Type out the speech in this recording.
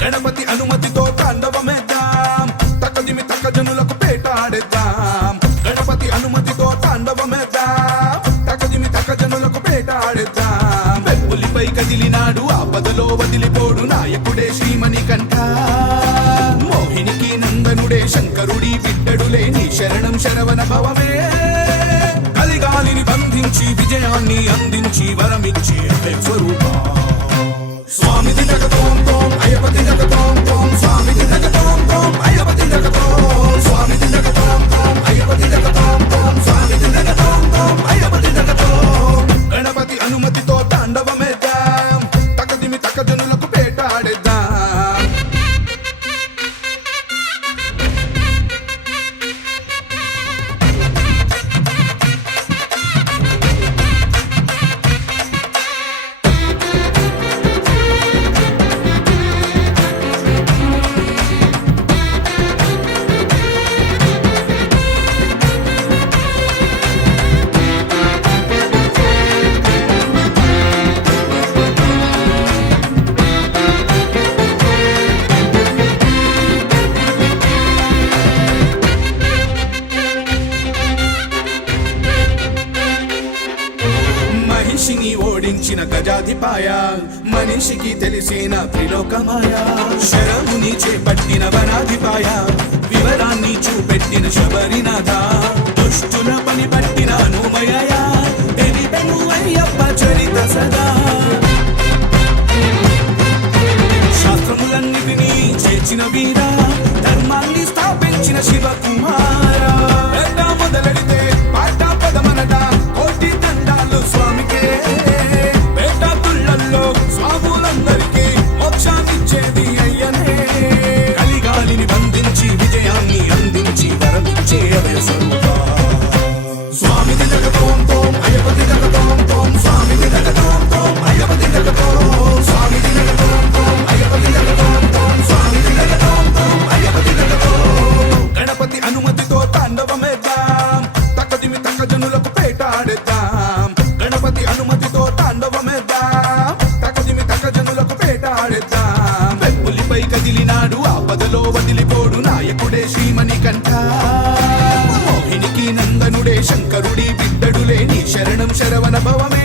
గణపతి అనుమతితో తాండవమేద్దాం, తక్కదిమి తక్క జనులకు పేటాడేద్దాం. గణపతి అనుమతితో తాండవమేద్దాం, తక్కదిమి తక్క జనులకు పేటాడేద్దాం. వెప్పులిపై కదిలినాడు ఆపదలో వదిలిపోడు నాయకుడే శ్రీమణికంఠ. మోహినికి నందనుడే శంకరుడి బిడ్డడులే నీ శరణం శరవణ భవమే. కలిగాలిని బంధించి విజయాన్ని అందించి వరమిచ్చి స్వరూపా. స్వామిది జగతోం తోం అయ్యపతి జగతోం తోం, స్వామిది జగతోం తోం అయ్యపతి జగతోం, స్వామిది జగతోం తోం అయ్యపతి జగతోం తోం, స్వామిది జగతోం తోం అయ్యపతి జగతోం. గణపతి అనుమతితో తాండవమేద్దాం, తక్కదిమి తక్క జనులకు పేటాడేద్దాం. మనిషిని ఓడించిన గజాధిపాయ, మనిషికి తెలిసిన త్రిలోకమాయ. శరముని చేపట్టిన వనాధిపాయ, వివరాన్ని చూపెట్టిన శబరినాథ. దుష్టుల పని పట్టిన అనుమయ, తెలిపెను అయ్యప్ప చరిత సదా. శాస్త్రములన్నిటినీ చేర్చిన వీర, ధర్మాన్ని స్థాపించిన శివకుమార. మొదలెడితే పాట పదమనట, కోటి దండాలు స్వామికే. పేట తుళ్ళల్లో స్వాములందరికీ మోక్షాన్నిచ్చేది అయ్యనే. కలిగాలిని బంధించి విజయాన్ని అందించి వరమిచ్చే అభయ స్వరూపా. స్వామిది జగతోం తోం అయ్యపతి జగతోం తోం, స్వామిది జగతోం తోం అయ్యపతి జగతోం, స్వామిది జగతోం తోం అయ్యపతి జగతోం తోం, స్వామిది జగతోం తోం అయ్యపతి జగతోం. గణపతి అనుమతితో తాండవమేద్దాం, తక్కదిమి తక్క జనులకు పేటాడేద్దాం. గణపతి అనుమతితో తాండవమేద్దాం, తక్కదిమి తక్క జనులకు పేటాడేద్దాం. వెప్పులిపై కదిలినాడు ఆపదలో వదిలిపోడు నాయకుడే శ్రీమణికంఠ. మోహినికి నందనుడే శంకరుడి బిడ్డడులే నీ శరణం శరవణ భవమే.